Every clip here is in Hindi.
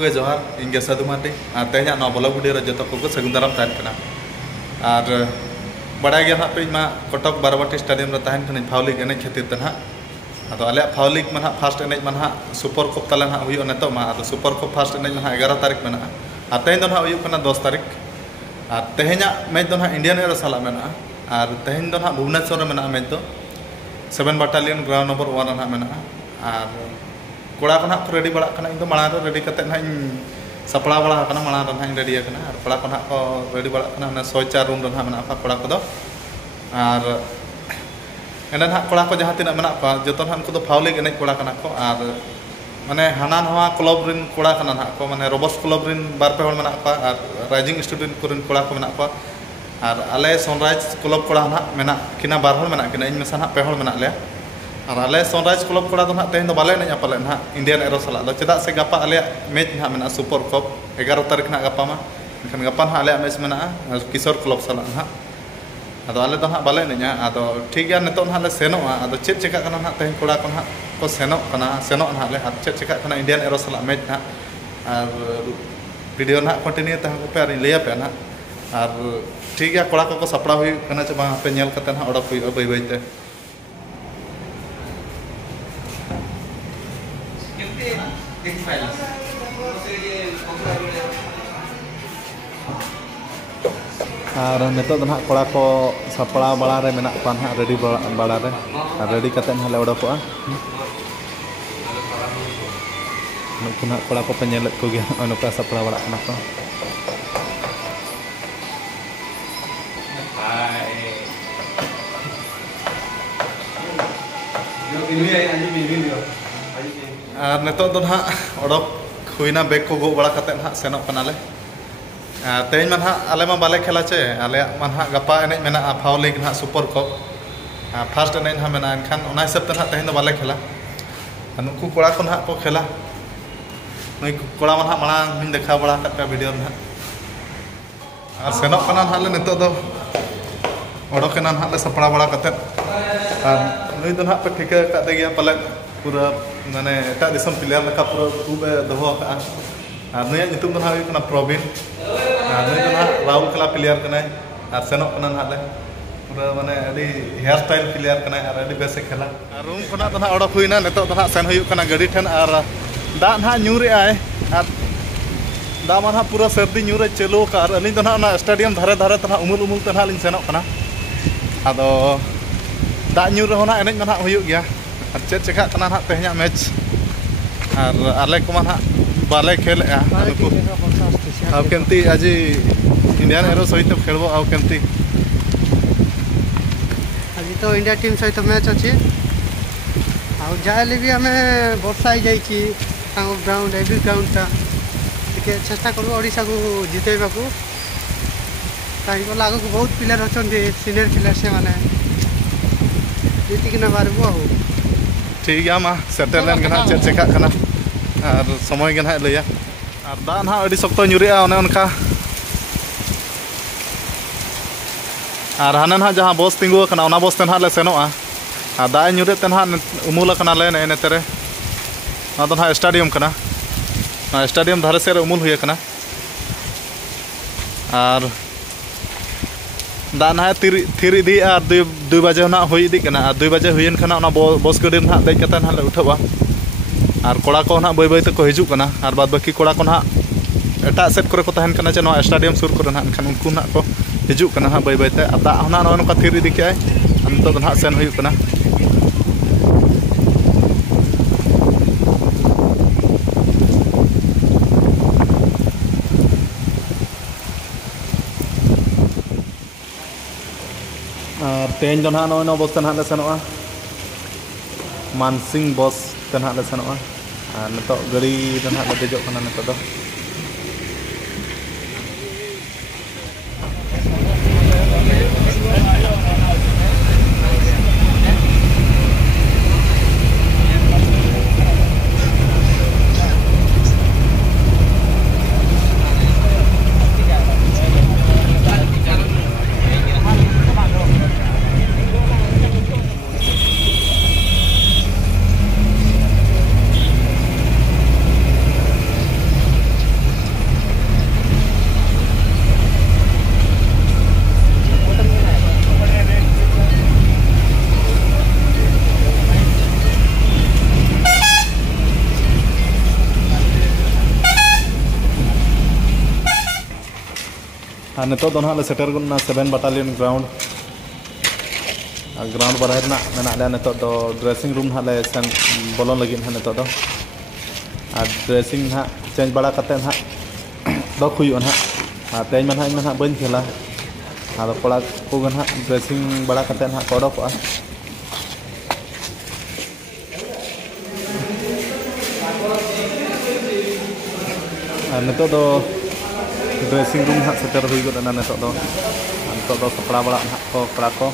गे जोहार इंगे साधु माटी और तेहना ना ब्लॉग वीडियो जो को सगुन दाराम तहन कना और बड़ा गया ना पे मा कटक बारवाटी स्टेडियम रे तहन कना फाउलिक एने खातिर ते ना अदो आले फाउलिक मन फर्स्ट एने मन सुपर कप तले ना हुयो नेतो मा अदो सुपर कप फर्स्ट एने मन 11 तारीख में और तेहन दो ना हुयो कना 10 तारीख और तेहना मैच दो ना इंडियन एरो साला में और तेहन दो ना भुवनेश्वर में मैच दो 7 बटालियन ग्राउंड नंबर 1 ना में और कोड़ा को ना रेडी बड़ा कना इन माड़ा रेडी करते ना सपड़ा बड़ा कना माड़ा ना रेडी कना और कोड़ा को ना को रेडी बड़ा कना ना 104 रूम रहा में कोड़ा को और एने ना कोड़ा को जहाँ तीना में जो ना उनको फाउलिक एने कोड़ा कना को और माने हाना नवा क्लब रिन कोड़ा कना ना को माने रोबस क्लब रिन बार पे हल में और राइजिंग स्टूडेंट को रिन कोड़ा को में और आले सनराइज क्लब कोड़ा ना मेना किना बार हल में किना इन में ना पे हल में ले और आले सनराइज क्लब कोड़ा ना तेहन बाले ना पाले ना इंडियन एरो साला चेदा से गपा आले मैच ना में सुपर कप 11 तारीख ना गपा मा एनखान गपा ना आले मैच में किशोर क्लब साला ना अदो आले तो ना बाले ना अदो ठीक गया नितो ना ले सेनोआ अदो चेक चेका कना ना तेहन कोड़ा को ना को सेनो ना ले चेक चेका कना इंडियन एरो साला मैच ना और वीडियो ना कंटिन्यू तहन को पे और लिया पे ना और ठीक गया कोड़ा को सपड़ा हुई कना चे बा पे नेल कते ना ओडक हुई बई बईते और नितो ना कोड़ा को सपड़ा बड़ा रे मेना पा ना रेडी बड़ा रे और रेडी कते ना ले ओडकोआ नुकु ना कोड़ा को पे नेल को गया अनुका सपड़ा बड़ा ना को और नितो दो ना ओडक हुईना बैग को गो बड़ा कते ना सेनो कनाले तेज मन आले मा बाले खेला चे आले मन गपा एने मेना फाउलिक ना सुपर कप फर्स्ट एने ना मेना एनखान ओना हिसाब ते ना तेहन दो बाले खेला नुकु कोड़ा को ना को खेला नई कोड़ा मन माड़ा मिन देखा बड़ा कत पे वीडियो ना और सेनो कना हाले नितो दो ओडक ना हाले सपड़ा बड़ा कते और नई दो ना पे ठिका कते गया पाले पूरा माने एटा दिसम प्लेयर लेका पूरा खूब दोहो का और नया नितुम दो ना प्रवीण और नई दो ना राहुल कला प्लेयर कना और सेनो कना हाले पूरा माने अडी हेयर स्टाइल प्लेयर कना और अडी बेसे खेला रूम खना दो ना ओडक हुईना नितो दो ना सेन हुयु कना गाड़ी ठन और दा ना न्यूरे आए और दा मा पूरा सर्दी न्यूरे चलो का और अली दो ना स्टेडियम धारे धारे तना उमुल उमुल तना लिन सेनो कना आदो दा न्यूर रहो ना एनेज मा हुयु गया और चेक चेका कना ना तेहना मैच और आले को मा बाले खेल आउ केमती आज इंडियन एरो सहित खेलबो आउ केमती आज तो इंडिया टीम सहित मैच अच्छी आउ जाले भी हमें वर्षा ही जाइए ग्राउंड एवरी ग्राउंड टा चेष्टा करूँ ओडिशा को जितेबा को कहीं आग को बहुत प्लेयर अच्छा सीनियर प्लेयर से माने जीतिकिना बारबो आउ ठीक है मा सेटल लेन गना चेक चेका कना और समय गना लैया और दा ना अडी सख्त न्यूरेआ ओने उनका और हाने ना जहाँ बस तिंगु कना ओना बस ते ना ले सेनोआ और दा न्यूरे ते ना उमुल कना ले ने तेरे ना तो ना स्टेडियम कना ना स्टेडियम धारे से उमुल हुए कना और दा ना थिर इदी और 2 बजे ना हुई इदी कना और 2 बजे हुईन कना ओना बस गाड़ी ना देज कते ना ले उठवा और कोड़ा को ना बई बई ते को हिजु कना और बाद बाकी कोड़ा को ना एटा सेट करे को तहन कना चे नो स्टेडियम सुर करे ना एनखान उनको ना को हिजु कना हा बई बई ते दा ना नो थिर इदी के हम तो ना सेन हुई कना और तेज दो ना नो बस ना ले सेनोआ मानसिंग बस ते ना ले सेनोआ और नितो गाड़ी दो ना ले देजो कना नितो दो हाँ नितो दो ना सेटर गुना 7 बटालियन ग्राउंड ग्राउंड बारे ना मेना ले नितो दो ड्रेसिंग रूम ना ले सेन बोलोन लगी ना नितो दो ड्रेसिंग ना चेंज बड़ा कते ना दो खुयो ना तेज में ना बन खेला हाँ कड़ा को ना ड्रेसिंग बड़ा कते ना कोडोक नितो दो ड्रेसिंग रूम हाँ सेटर हुई गना नितो दो सपड़ा बड़ा ना को कड़ा को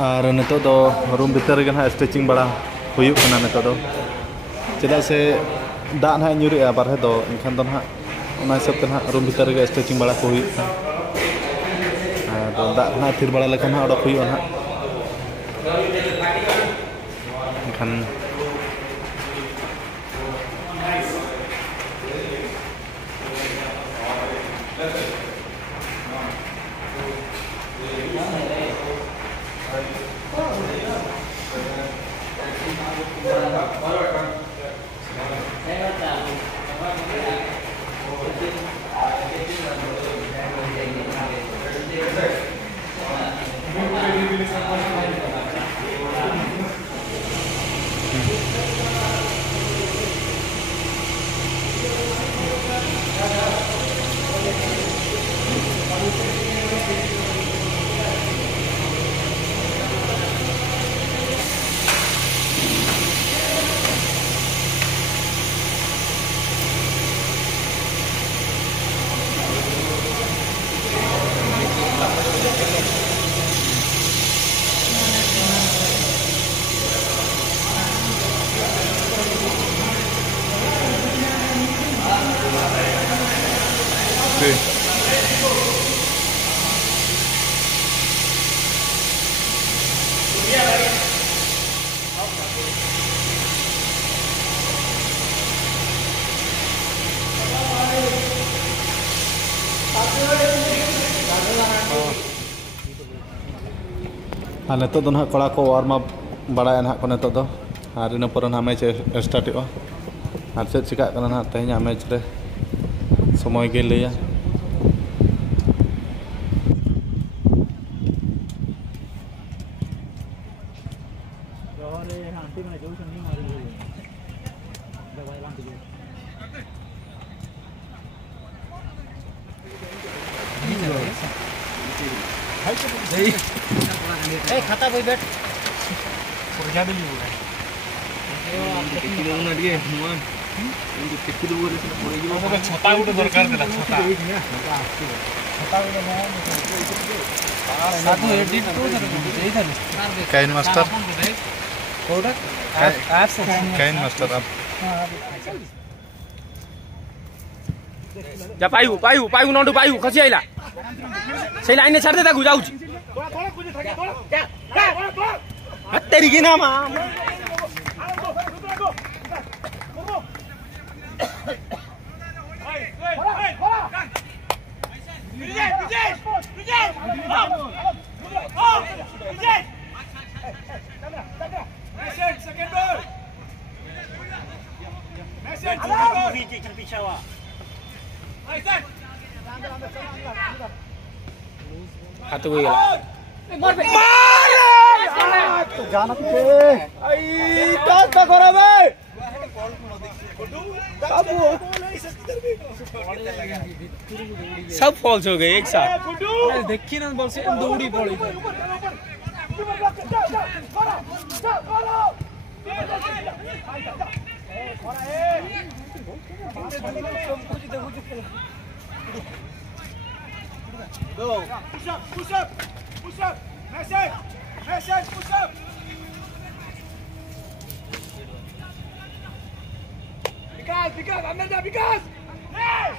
और नितो दो रूम भीतर गे ना स्टिचिंग बड़ा हुई कना नितो दो चेदा से दा ना ᱧᱩᱨᱮ बारे दो इनखान दो ना हिसाब से ना रूम भीतर गे स्टिचिंग बड़ा को हुई तो दा ना थिर बड़ा लेखा ना ओडक हुई ना इनखान हाँ नितो दो ना कड़ा को वार्म अप बड़ा ना को नितो दो और इन पर ना मैच स्टार्ट हो और चेक चिका ना तेज मैच रे समय के लिया खाता भाई बैठ पुरजा भी लियो है टेकी दो ना दिए हुआ इनके टेकी दो रे पड़े जो छता गुटे दरकार देला छता गुटे साधु एडिट तो देई थाले काइन मास्टर कोडा एप्स काइन मास्टर आप जा पायु पायु पायु नंडू पायु खसी आइला से लाइन ने छाड़ दे ताकू जाऊ तेरी की नाम हाथ हुई जाना सब फॉल्स हो गए एक साथ देखी ना बॉल से दौड़ी पड़ी Go. Push up, push up, push up. Message, message, push up. Because, I'm not because. Yes.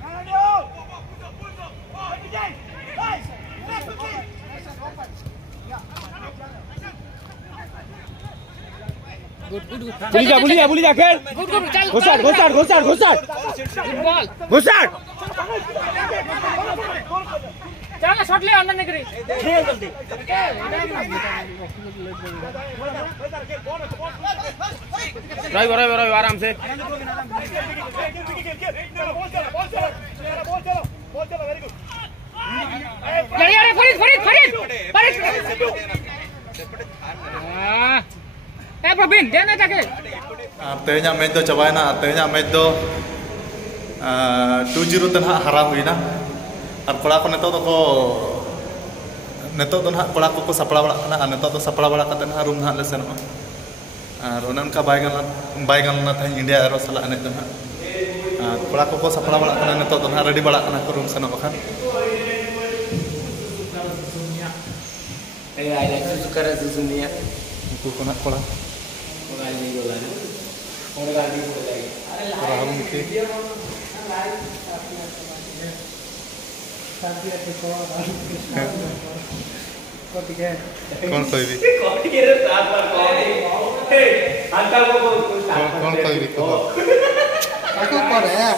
Push up, push up. बुली जा खेल घुसाट चल शॉट ले अंदर निकली रवि आराम से प्रवीण देना जाके तेहना मैच दो चबायना तेहना मैच दो 2-0 ते ना हरा हुईना और कोड़ा को नेतो दो ना कोड़ा को सपड़ा बड़ा ना नेतो दो सपड़ा बड़ा कते ना रूम ना ले सेनो और उनका बाय गलना था इंडिया एरो सला एने दो ना कोड़ा को सपड़ा बड़ा ना नेतो दो ना रेडी बड़ा ना को रूम सेनो बखान ए आई लाइक टू कर सुनिया को कोना कोड़ा कोड़ा हम के कौन कोई भी कौन कोई भी को को पर है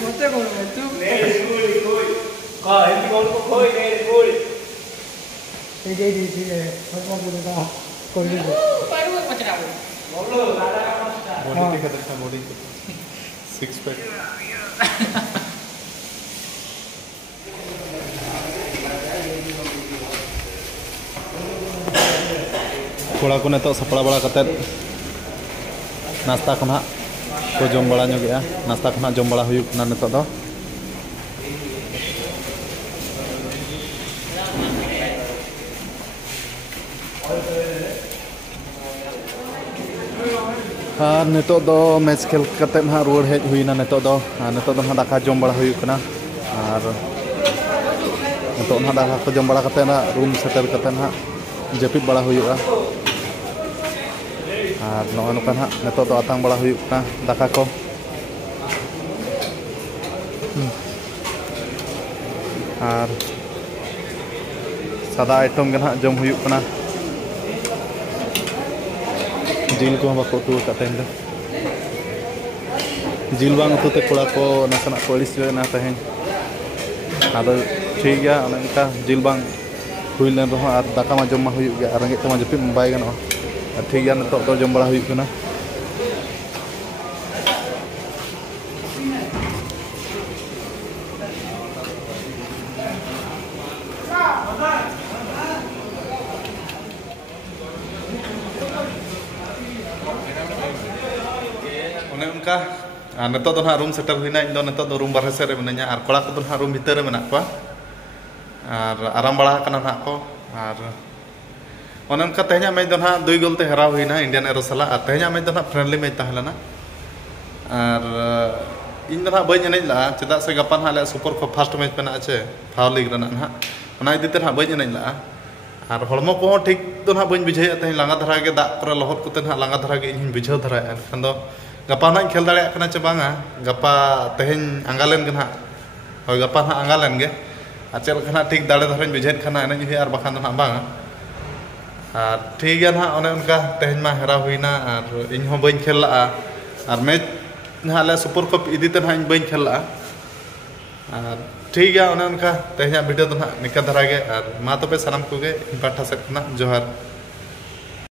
मोटे को तू दे भगवान को का कोई नहीं बॉडी के खतरा बॉडी 6 पैक कोड़ा को नेतो सपड़ा बड़ा कते नाश्ता खना को जम बड़ा गया नाश्ता खना जम बड़ा हुई ना नेतो दो हाँ नेतो दो मैच खेल कते ना रुआड़ हेज हुईना नेतो दो ना दाका जम बड़ा हुई कना और नेतो ना दाका को जम बड़ा कते ना रूम सेटल कते ना जपित बड़ा हुईगा और नॉन का ना नेतो दो आतांग बड़ा हुईना दाका को और सादा आइटम के ना जम हुईना जिल को बाको उतु कतेन जिल बांग उतुते कोड़ा को नासना को अड़िस ना तहें आदो ठीक गया उनका जिल बांग हुई लेन रहो और दाका मा जम मा हुई गया रंगे तमा जपित बाय गनो ठीक गया नितो तो जम बड़ा हुई कना उनका नेतो दो ना रूम सेटल हुईना इन दो नेतो दो रूम बारहे सेरे मिनाया और कोड़ा को दो ना रूम भीतर मेना को और आराम बड़ा कना ना को और उनका तेहना मैच दो ना 2 गोल ते हरा हुईना इंडियन एरो सला और तेहना मैच दो ना फ्रेंडली मैच ताहलना और इन दो ना बई एनेज ला चेदा से गपा ना ले सुपर को फर्स्ट मैच पेना आछे फाउल लीग रना ना ओना इदि ते ना बई एनेज ला और हड़मो को ठीक दो ना बई बुझे ते लांगा धरा के दा करे लहत को ते ना लांगा धरा के इन बुझाव धरा एनखान दो गपा ना खेल दाड़े कना चे बांगा गपा तेहन आंगालेन के ना होय गपा ना आंगालेन गे आ चेल कना ठीक दाड़े धरन बुझेन खाना एने जुही और बखान ना बांगा और ठीक गया ना ओने उनका तेहन मा हेरा हुईना और इन हो बई खेल ला और मैच ना ले सुपर कप इदी ते ना इन बई खेल ला और ठीक गया ओने उनका तेहना वीडियो तो ना निका धरा गे और मा तो पे सलाम को गे पाठा से ना जोहार।